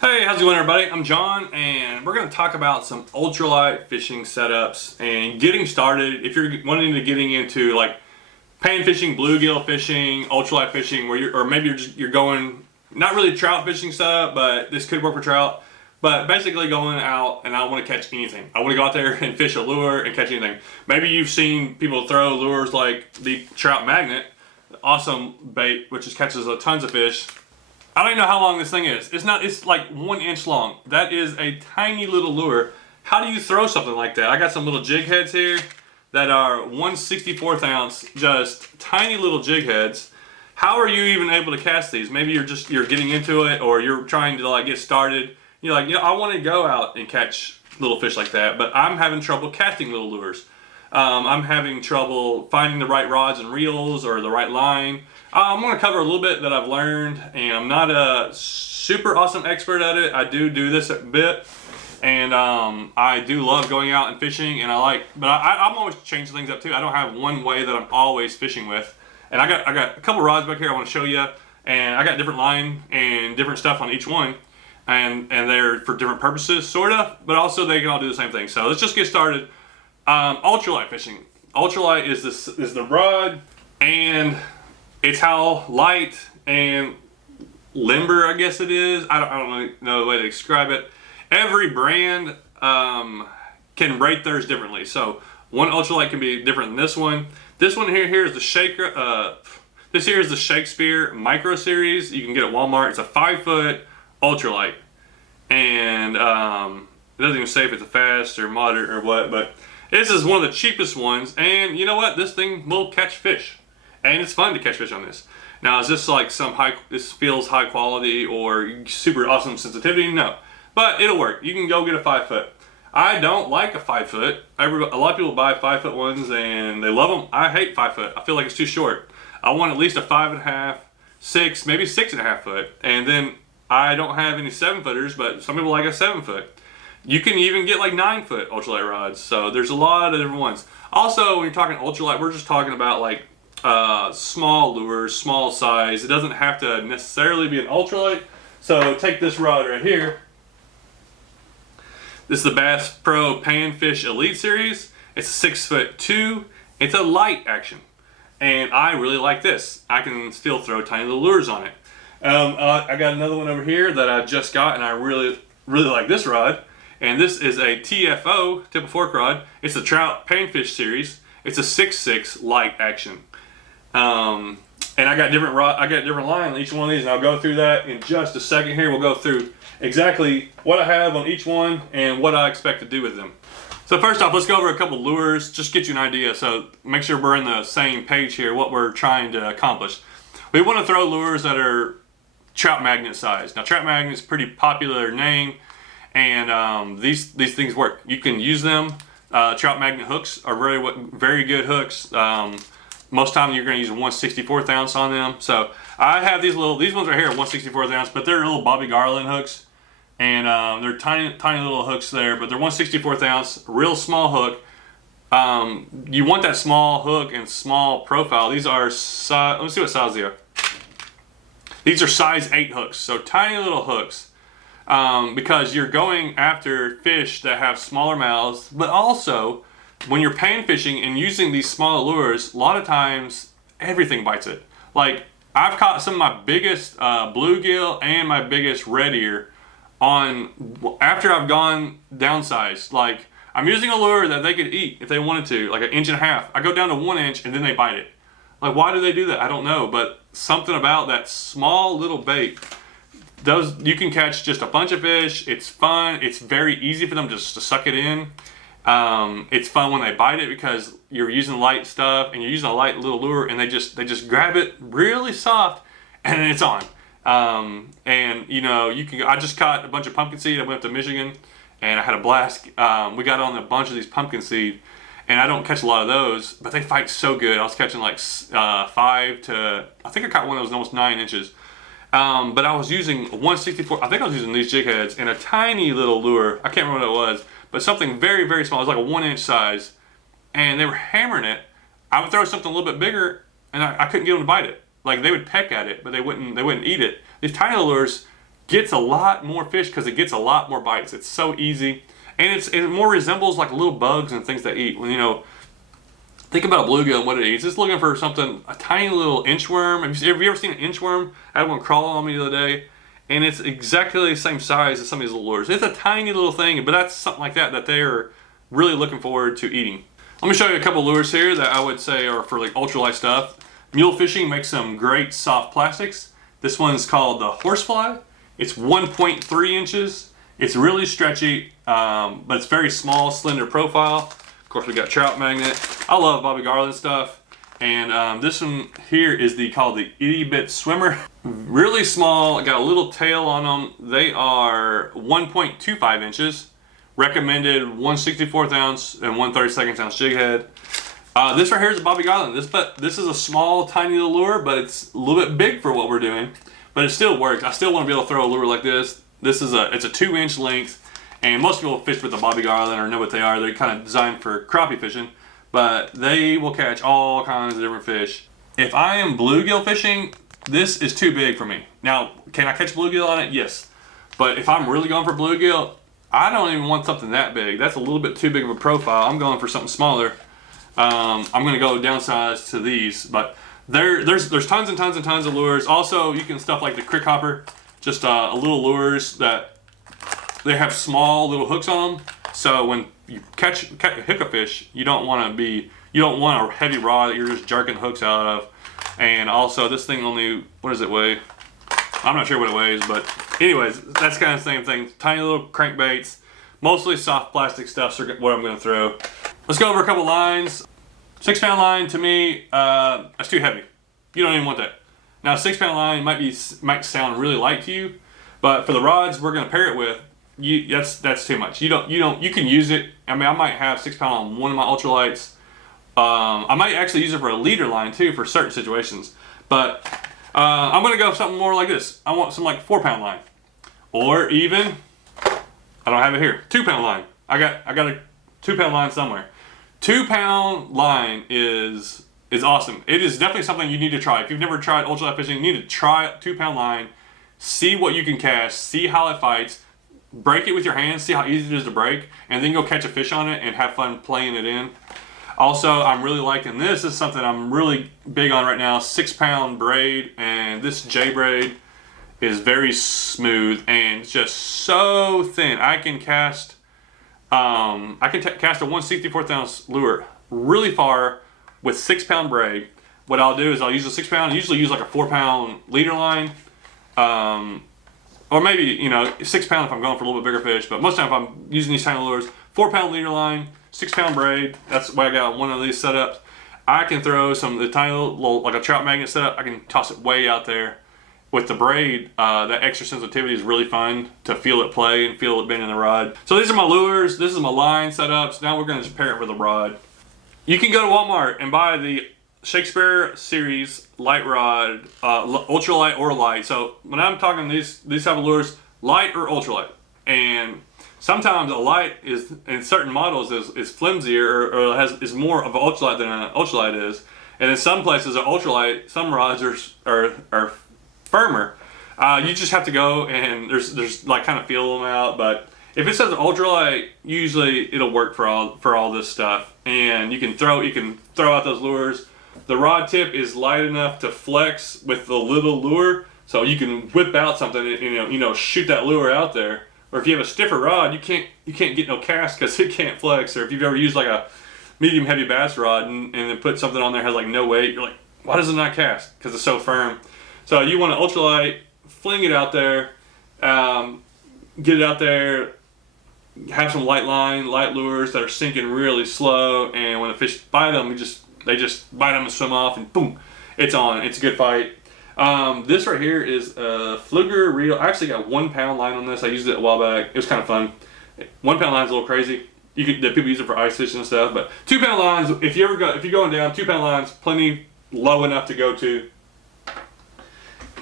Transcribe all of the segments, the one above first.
Hey, how's it going, everybody? I'm John, and we're going to talk about some ultralight fishing setups and getting started. If you're wanting to getting into like pan fishing, bluegill fishing, ultralight fishing, where or maybe you're going not really trout fishing setup, but this could work for trout. But basically going out and I want to catch anything. I want to go out there and fish a lure and catch anything. Maybe you've seen people throw lures like the trout magnet, awesome bait, which just catches tons of fish. I don't even know how long this thing is. It's like 1 inch long. That is a tiny little lure. How do you throw something like that? I got some little jig heads here that are 1/64 ounce, just tiny little jig heads. How are you even able to cast these? Maybe you're getting into it, or you're trying to like get started. You're like, I want to go out and catch little fish like that, but I'm having trouble casting little lures. I'm having trouble finding the right rods and reels or the right line. I'm going to cover a little bit that I've learned, and I'm not a super awesome expert at it. I do this a bit, and I do love going out and fishing, and but I'm always changing things up too. I don't have one way that I'm always fishing with. And I got a couple rods back here I want to show you, and I got different line and different stuff on each one, and they're for different purposes, sort of, but also they can all do the same thing. So let's just get started. Ultralight fishing. Ultralight is the rod, and it's how light and limber, I guess it is. I don't really know the way to describe it. Every brand can rate theirs differently. So one ultralight can be different than this one. This one here is the this here is the Shakespeare Micro Series. You can get it at Walmart. It's a 5-foot ultralight, and it doesn't even say if it's a fast or moderate or what, but this is one of the cheapest ones. And you know what? This thing will catch fish. And it's fun to catch fish on this. Now, is this like this feels high quality or super awesome sensitivity? No. But it'll work. You can go get a 5-foot. I don't like a 5-foot. A lot of people buy 5-foot ones and they love them. I hate 5-foot. I feel like it's too short. I want at least a 5.5, 6, maybe 6.5 foot. And then I don't have any 7-footers, but some people like a 7-foot. You can even get like 9-foot ultralight rods. So there's a lot of different ones. Also, when you're talking ultralight, we're just talking about like small lures, small size. It doesn't have to necessarily be an ultralight. So take this rod right here. This is the Bass Pro Panfish Elite Series. It's 6'2". It's a light action, and I really like this. I can still throw tiny little lures on it. I got another one over here that I just got, and I really like this rod. And this is a TFO, tip of fork rod. It's the Trout Panfish Series. It's a 6'6" light action. And I got different line on each one of these, and I'll go through that in just a second here. We'll go through exactly what I have on each one and what I expect to do with them. So first off, let's go over a couple lures, just get you an idea. So make sure we're in the same page here, what we're trying to accomplish. We want to throw lures that are trout magnet size. Now, trout magnet is a pretty popular name, and these things work. You can use them. Trout magnet hooks are very good hooks. Most time you're going to use a 1/64 ounce on them. So I have these ones right here, 1/64 ounce, but they're little Bobby Garland hooks, and they're tiny little hooks there, but they're 1/64 ounce, real small hook. You want that small hook and small profile. These are let me see what size they are. These are size 8 hooks, so tiny little hooks, because you're going after fish that have smaller mouths, but also when you're pan fishing and using these small lures, a lot of times everything bites it. Like, I've caught some of my biggest bluegill and my biggest red ear after I've gone downsized. Like, I'm using a lure that they could eat if they wanted to, like 1.5 inches. I go down to 1 inch and then they bite it. Like, why do they do that? I don't know, but something about that small little bait, you can catch just a bunch of fish. It's fun. It's very easy for them just to suck it in. It's fun when they bite it because you're using light stuff and you're using a light little lure, and they just grab it really soft and then it's on. And you know, I just caught a bunch of pumpkin seed. I went up to Michigan and I had a blast. We got on a bunch of these pumpkin seed, and I don't catch a lot of those, but they fight so good. I was catching like 5 to, I think I caught one that was almost 9 inches. But I was using 1/64. I think I was using these jig heads and a tiny little lure. I can't remember what it was, but something very, very small. It was like a 1 inch size, and they were hammering it. I would throw something a little bit bigger, and I couldn't get them to bite it. Like, they would peck at it, but they wouldn't eat it. These tiny lures gets a lot more fish because it gets a lot more bites. It's so easy, and it more resembles like little bugs and things they eat. When you know, think about a bluegill and what it eats. It's looking for something, a tiny little inchworm. Have you ever seen an inchworm? I had one crawl on me the other day, and it's exactly the same size as some of these little lures. It's a tiny little thing, but that's something like that they are really looking forward to eating. Let me show you a couple lures here that I would say are for like ultralight stuff. Mule Fishing makes some great soft plastics. This one's called the Horsefly. It's 1.3 inches. It's really stretchy, but it's very small, slender profile. Of course, we got trout magnet. I love Bobby Garland stuff. And this one here is called the Itty Bit Swimmer. Really small, got a little tail on them. They are 1.25 inches. Recommended 1/64 ounce and 1/32 ounce jig head. This right here is a Bobby Garland. This is a small, tiny little lure, but it's a little bit big for what we're doing. But it still works. I still want to be able to throw a lure like this. It's a 2-inch length. And most people fish with the Bobby Garland or know what they are. They're kind of designed for crappie fishing, but they will catch all kinds of different fish. If I am bluegill fishing, this is too big for me. Now, can I catch bluegill on it? Yes. But if I'm really going for bluegill, I don't even want something that big. That's a little bit too big of a profile. I'm going for something smaller. I'm going to go downsize to these, but there's tons and tons and tons of lures. Also, you can stuff like the crick hopper, just a little lures that they have small little hooks on them. So when you hook a fish, you don't want a heavy rod that you're just jerking hooks out of. And also, this thing only, what does it weigh? I'm not sure what it weighs, but anyways, that's kind of the same thing. Tiny little crankbaits, mostly soft plastic stuff's what I'm going to throw. Let's go over a couple lines. 6-pound line to me, that's too heavy. You don't even want that. Now, a 6-pound line might sound really light to you, but for the rods we're going to pair it with, that's too much. You can use it. I mean, I might have 6-pound on one of my ultralights. I might actually use it for a leader line too for certain situations, but I'm gonna go something more like this. I want some like 4-pound line, or even, I don't have it here, 2-pound line. I got a 2-pound line somewhere. 2-pound line is awesome. It is definitely something you need to try. If you've never tried ultralight fishing, you need to try 2-pound line, see what you can cast, see how it fights, break it with your hands, see how easy it is to break, and then go catch a fish on it and have fun playing it in. Also, I'm really liking this. This is something I'm really big on right now. 6-pound braid, and this J braid is very smooth and just so thin. I can cast a 1/64 ounce lure really far with 6-pound braid. What I'll do is I'll use a 6-pound. I usually use like a 4-pound leader line, or maybe 6-pound if I'm going for a little bit bigger fish. But most of the time, if I'm using these tiny lures, 4-pound leader line, 6-pound braid. That's why I got one of these setups. I can throw the tiny little, like a trout magnet setup. I can toss it way out there. With the braid, that extra sensitivity is really fun to feel it play and feel it bend in the rod. So these are my lures. This is my line setups. Now we're going to just pair it with a rod. You can go to Walmart and buy the Shakespeare series light rod, ultralight or light. So when I'm talking these type of lures, light or ultralight. And sometimes a light is, in certain models, is flimsier or is more of an ultralight than an ultralight is. And in some places, an ultralight, some rods are firmer. You just have to go and there's like kind of feel them out. But if it says ultralight, usually it'll work for all this stuff. And you can throw out those lures. The rod tip is light enough to flex with the little lure, so you can whip out something and shoot that lure out there. Or if you have a stiffer rod, you can't get no cast because it can't flex. Or if you've ever used like a medium heavy bass rod and then put something on there that has like no weight, you're like, why does it not cast? Because it's so firm. So you want to ultralight, fling it out there, get it out there, have some light lures that are sinking really slow, and when the fish bite them, they just bite them and swim off, and boom, it's on. It's a good fight. This right here is a Fluger Reel. I actually got 1-pound line on this. I used it a while back. It was kind of fun. 1-pound line's a little crazy. People use it for ice fishing and stuff, but 2-pound lines. If you're going down, 2-pound lines, plenty low enough to go to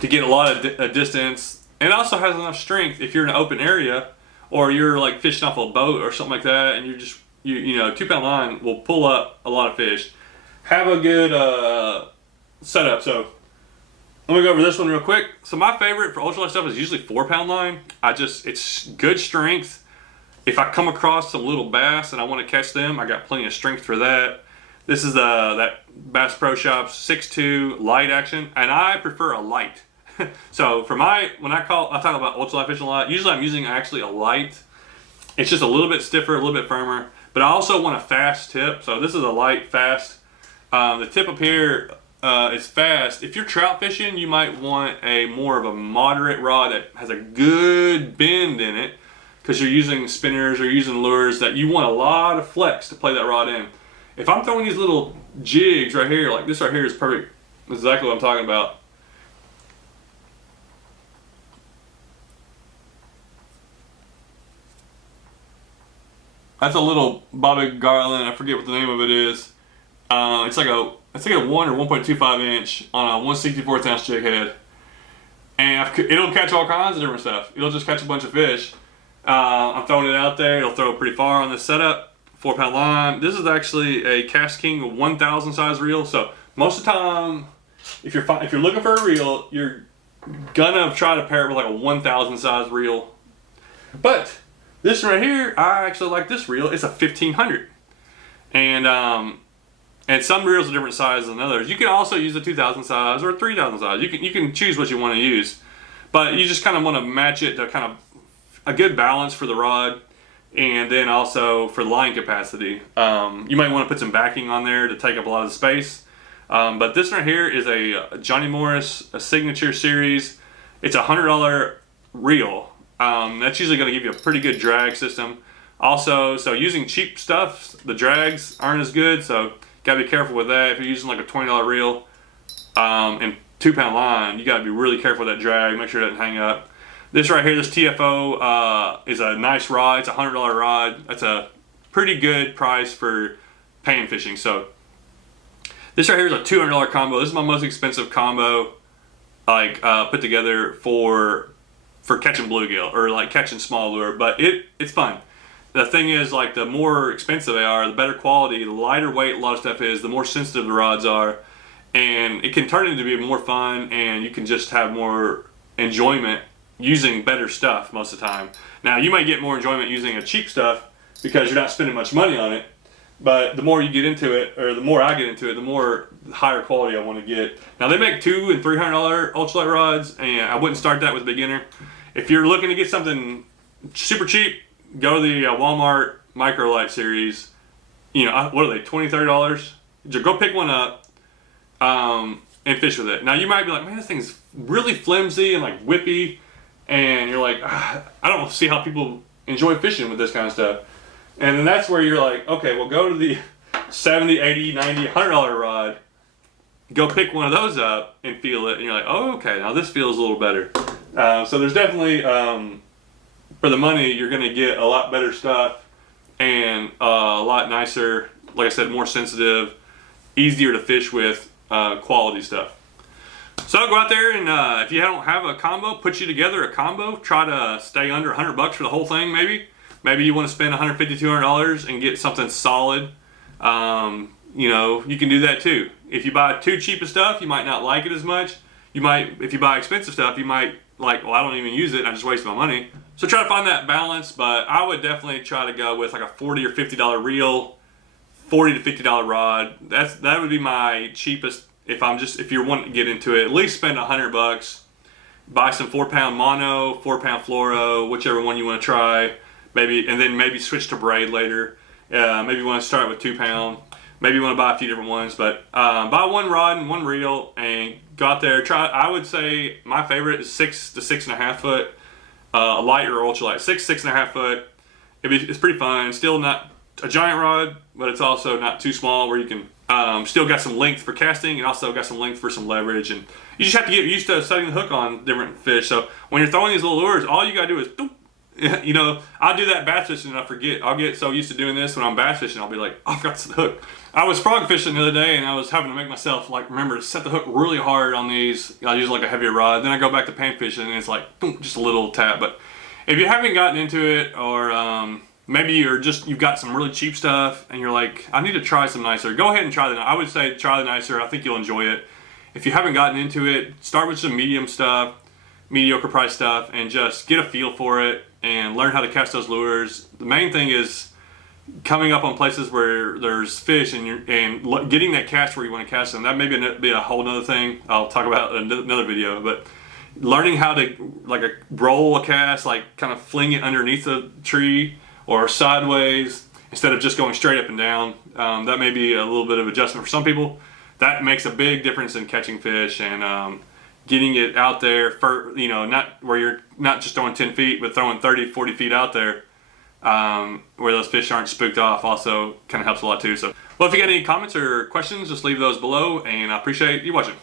get a lot of distance, and it also has enough strength if you're in an open area or you're like fishing off a boat or something like that, and 2-pound line will pull up a lot of fish. Have a good setup. So Let me go over this one real quick. So my favorite for ultralight stuff is usually 4-pound line. It's good strength. If I come across some little bass and I want to catch them, I got plenty of strength for that. This is that Bass Pro Shops 6.2 light action, and I prefer a light. So for I talk about ultralight fishing a lot, usually I'm using actually a light. It's just a little bit stiffer, a little bit firmer, but I also want a fast tip. So this is a light, fast. The tip up here is fast. If you're trout fishing, you might want a more of a moderate rod that has a good bend in it, because you're using spinners or using lures that you want a lot of flex to play that rod in. If I'm throwing these little jigs right here, like this right here is perfect. Exactly what I'm talking about. That's a little Bobby Garland. I forget what the name of it is. It's like a 1 or 1.25 inch on a 1/64 ounce jig head, and it'll catch all kinds of different stuff. It'll just catch a bunch of fish. I'm throwing it out there. It'll throw pretty far on this setup. 4-pound line. This is actually a Cast King 1000 size reel. So most of the time, if you're looking for a reel, you're gonna try to pair it with like a 1000 size reel. But this right here, I actually like this reel. It's a 1500, and some reels are different sizes than others. You can also use a 2000 size or a 3000 size. You can choose what you want to use, but you just kind of want to match it to kind of a good balance for the rod, and then also for line capacity. You might want to put some backing on there to take up a lot of the space. But this right here is a Johnny Morris, a signature series. It's a $100 reel. That's usually going to give you a pretty good drag system. Also, so using cheap stuff, the drags aren't as good, so gotta be careful with that. If you're using like a $20 reel and 2-pound line, you gotta be really careful with that drag. Make sure it doesn't hang up. This right here, this TFO is a nice rod. It's a $100 rod. That's a pretty good price for pan fishing. So this right here is a $200 combo. This is my most expensive combo, like put together for catching bluegill or like catching small lure. But it's fun. The thing is, like, the more expensive they are, the better quality, the lighter weight a lot of stuff is, the more sensitive the rods are, and it can turn into be more fun, and you can just have more enjoyment using better stuff most of the time. Now, you might get more enjoyment using a cheap stuff because you're not spending much money on it, but the more you get into it, or the more I get into it, the more higher quality I want to get. Now, they make $200 and $300 ultralight rods, and I wouldn't start that with a beginner. If you're looking to get something super cheap, go to the Walmart Microlight series. You know, what are they, $20, $30? Just go pick one up and fish with it. Now, you might be like, man, this thing's really flimsy and like whippy, and you're like, I don't see how people enjoy fishing with this kind of stuff. And then that's where you're like, okay, well, go to the $70, $80, $90, $100 rod, go pick one of those up and feel it, and you're like, oh, okay, now this feels a little better. So there's definitely, for the money, you're going to get a lot better stuff and a lot nicer, like I said, more sensitive, easier to fish with, quality stuff. So go out there and if you don't have a combo, put you together a combo. Try to stay under $100 for the whole thing, maybe. Maybe you want to spend $150, $200 and get something solid. You know, you can do that too. If you buy too cheap of stuff, you might not like it as much. If you buy expensive stuff, you might like, well, I don't even use it, I just waste my money. So try to find that balance, but I would definitely try to go with like a $40 or $50 reel, $40 to $50 rod. That would be my cheapest. If you're wanting to get into it, at least spend $100. Buy some 4-pound mono, 4-pound fluoro, whichever one you want to try. And then maybe switch to braid later. Maybe you want to start with 2-pound. Maybe you want to buy a few different ones, but buy one rod and one reel and go out there. I would say my favorite is 6 to 6.5 foot, light or ultralight. 6.5 foot. It's pretty fun. Still not a giant rod, but it's also not too small where you can still got some length for casting and also got some length for some leverage. And you just have to get used to setting the hook on different fish. So when you're throwing these little lures, all you gotta do is doop. You know, I'll do that bass fishing and I forget. I'll get so used to doing this when I'm bass fishing, I'll be like, oh, I forgot to set the hook. I was frog fishing the other day and I was having to make myself like remember to set the hook really hard on these. I'll use like a heavier rod. Then I go back to pan fishing and it's like boom, just a little tap. But if you haven't gotten into it, or maybe you've got some really cheap stuff and you're like, I need to try some nicer, go ahead and try the. I would say try the nicer. I think you'll enjoy it. if you haven't gotten into it, start with some medium stuff, mediocre price stuff, and just get a feel for it and learn how to catch those lures. The main thing is coming up on places where there's fish and getting that cast where you want to catch them. That may be a whole nother thing I'll talk about in another video, but learning how to roll a cast, like kind of fling it underneath a tree or sideways instead of just going straight up and down. That may be a little bit of adjustment for some people. That makes a big difference in catching fish and getting it out there for, not where you're not just throwing 10 feet, but throwing 30, 40 feet out there where those fish aren't spooked off also kind of helps a lot too. So, well, if you got any comments or questions, just leave those below, and I appreciate you watching.